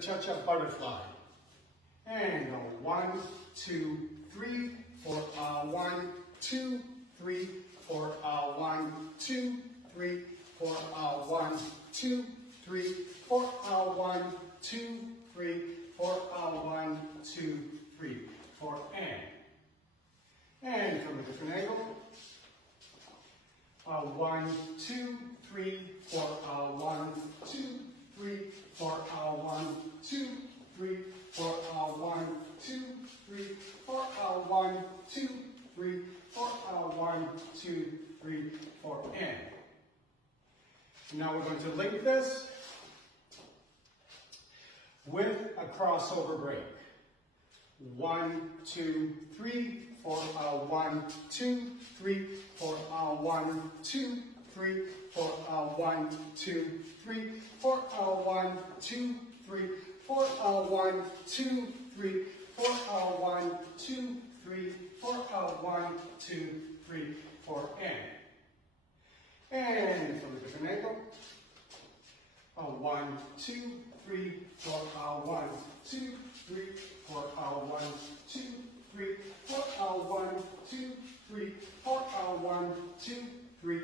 cha-cha butterfly. And go 1, 2, 3, 4, 1, 2, 3, 4, 1, 2, 3, 4, 1, 2, 3, 4, 1, 2, 3, 4, 1, 2, 3, 4, and from a different angle. 1, 2, 3, 4, 1, 2, 3, 4, 1, 2, 3, 4, 1, 2, 3, 4, 1, 2, 3, 4, 1, 2, 3, 4, and. Now we're going to link this with a crossover break. 1, 2, 3, 4, 1, 2, 3, 4, 1, 2, 3, 4, 1, 2, 3, 4, 1, 2, 3, 4, 1, 2, 3, 4, 1, 2, 3, 4, 1, 2, 3, 4, and from a different angle. 1, 2, 3, 4, 1, 2, 3, 4, 1, 2, 3, 4, 1, 2, 3, 4, 1, 2, 3,